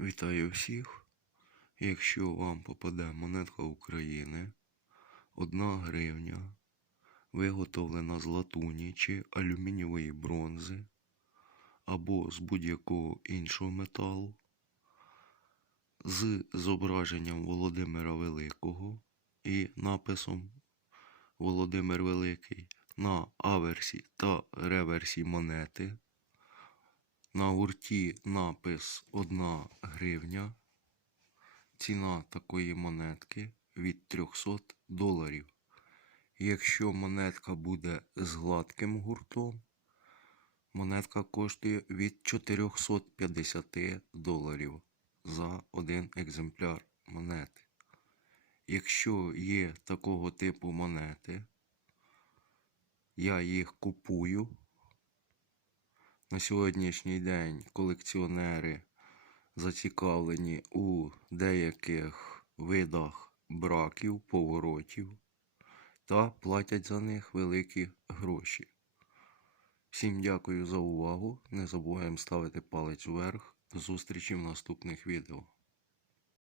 Вітаю всіх. Якщо вам попаде монетка України, 1 гривня, виготовлена з латуні чи алюмінієвої бронзи, або з будь-якого іншого металу, з зображенням Володимира Великого і написом Володимир Великий на аверсі та реверсі монети. На гурті напис 1 гривня. Ціна такої монетки від 300 доларів. Якщо монетка буде з гладким гуртом, монетка коштує від 450 доларів за один екземпляр монети. Якщо є такого типу монети, я їх купую. На сьогоднішній день колекціонери зацікавлені у деяких видах браків, поворотів та платять за них великі гроші. Всім дякую за увагу. Не забуваємо ставити палець вверх. До зустрічі в наступних відео.